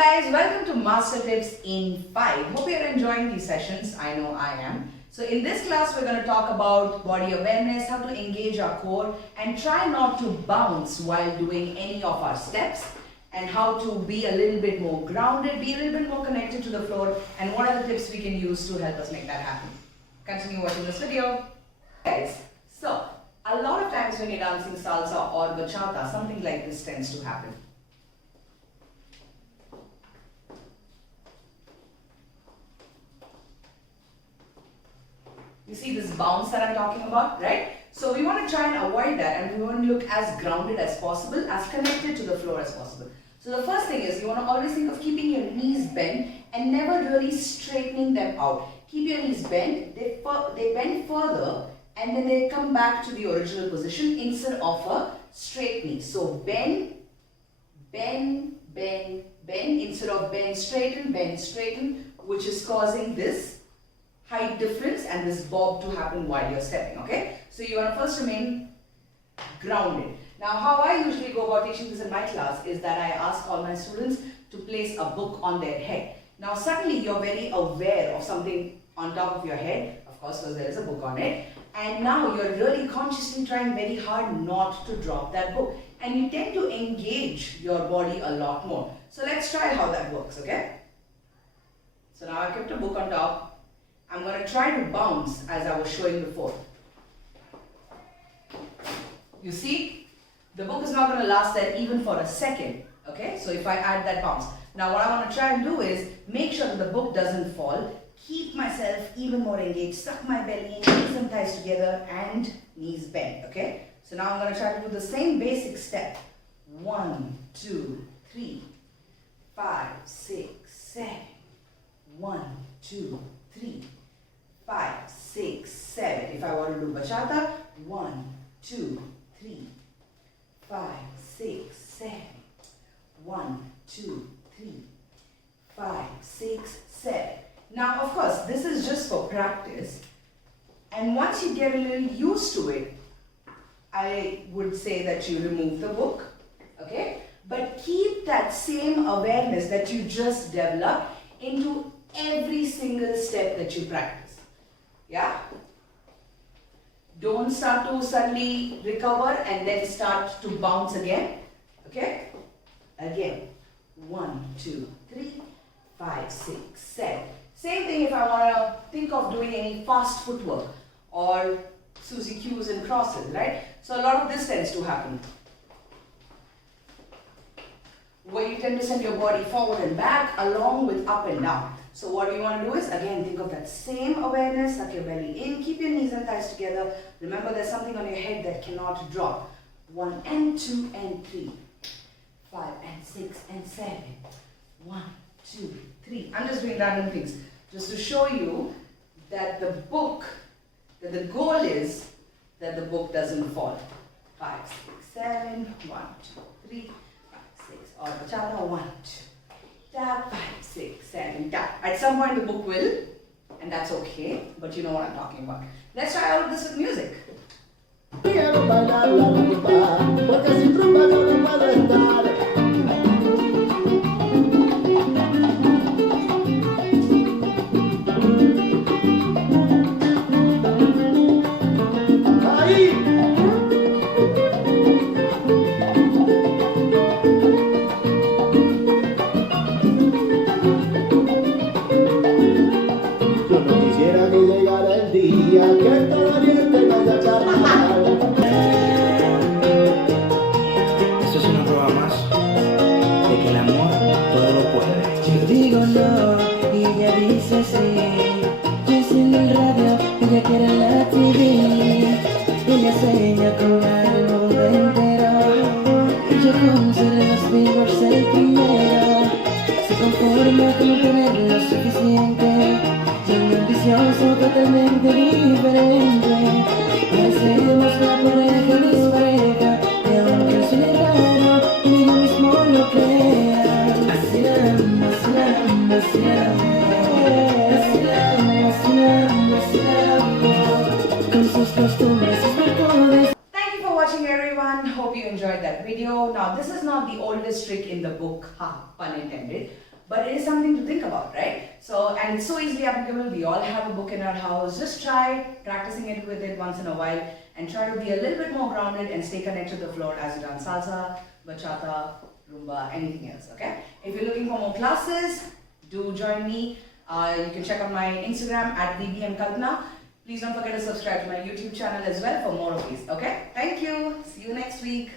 guys, welcome to Master Tips in 5. Hope you're enjoying these sessions. I know I am. So in this class, we're going to talk about body awareness, how to engage our core and try not to bounce while doing any of our steps, and how to be a little bit more grounded, be a little bit more connected to the floor, and what are the tips we can use to help us make that happen. Continue watching this video. Guys, so a lot of times when you're dancing salsa or bachata, something like this tends to happen. You see this bounce that I'm talking about, right? So we want to try and avoid that, and we want to look as grounded as possible, as connected to the floor as possible. So the first thing is you want to always think of keeping your knees bent and never really straightening them out. Keep your knees bent, they bend further and then they come back to the original position instead of a straight knee. So bend, bend, bend, bend instead of bend, straighten, which is causing this height difference and this bob to happen while you're stepping, okay? So you want to first remain grounded. Now how I usually go about teaching this in my class is that I ask all my students to place a book on their head. Now suddenly you're very aware of something on top of your head, of course, because there is a book on it, and now you're really consciously trying very hard not to drop that book, and you tend to engage your body a lot more. So let's try how that works, okay? So now I kept a book on top. I'm going to try to bounce as I was showing before. You see, the book is not going to last there even for a second, okay? So if I add that bounce. Now what I want to try and do is make sure that the book doesn't fall, keep myself even more engaged, suck my belly in, knees and thighs together and knees bent, okay? So now I'm going to try to do the same basic step. 1, 2, 3, 5, 6, 7. 1, 2, 3, 5, 6, 7. If I want to do bachata, 1, 2, 3, 5, 6, 7. 1, 2, 3, 5, 6, 7. Now, of course, this is just for practice. And once you get a little used to it, I would say that you remove the book, okay? But keep that same awareness that you just developed into every single step that you practice. Yeah? Don't start to suddenly recover and then start to bounce again. Okay? Again. 1, 2, 3, 5, 6, 7. Same thing if I want to think of doing any fast footwork or Suzy Q's and crosses, right? So a lot of this tends to happen, where you tend to send your body forward and back along with up and down. So what you want to do is, again, think of that same awareness, suck your belly in, keep your knees and thighs together. Remember, there's something on your head that cannot drop. 1 and 2 and 3, 5 and 6 and 7. 1, 2, 3. I'm just doing random things just to show you that the goal is that the book doesn't fall. 5, 6, 7. 1, 2, 3, 5, 6. Or bachata, 1, 2. Tap, 5, 6, 7, tap. At some point the book will, and that's okay, but you know what I'm talking about. Let's try all of this with music. Esto es una prueba más de que el amor todo lo puede. Yo digo no y ella dice sí. Yo enciendo el radio, ella quiere la TV. Ella sueña con el mundo entero y yo con ser de los Billboards el primero. Se conforma con no tener lo suficiente. Soy un ambicioso totalmente diferente. Parecemos la pareja dispareja, el hombre es un errado y yo mismo lo crea. Así la amo, así la amo, así la amo. Así la amo, así la amo, así la amo. Con sus costumbres, sus virtudes. Thank you for watching, everyone. Hope you enjoyed that video. Now, this is not the oldest trick in the book, pun intended, but it is something to think about, right? So, and it's so easily applicable. We all have a book in our house. Just try practicing it with it once in a while and try to be a little bit more grounded and stay connected to the floor as you dance salsa, bachata, rumba, anything else, okay? If you're looking for more classes, do join me. You can check out my Instagram at @bbmkalpana. Please don't forget to subscribe to my YouTube channel as well for more of these, okay? Thank you. See you next week.